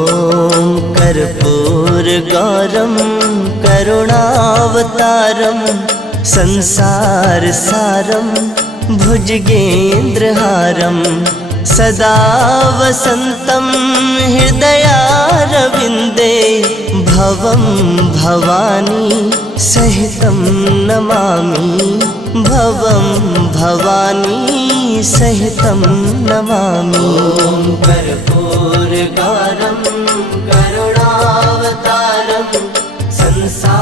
ॐ कर्पूरगौरं करुणावतारं संसारसारं भुजगेन्द्रहारं सदा वसन्तं हृदयारविन्दे भवं भवानी सहितं नमामि भवं भवानी सहितं नमामि। कर्पूरगौरं करुणावतारं संसार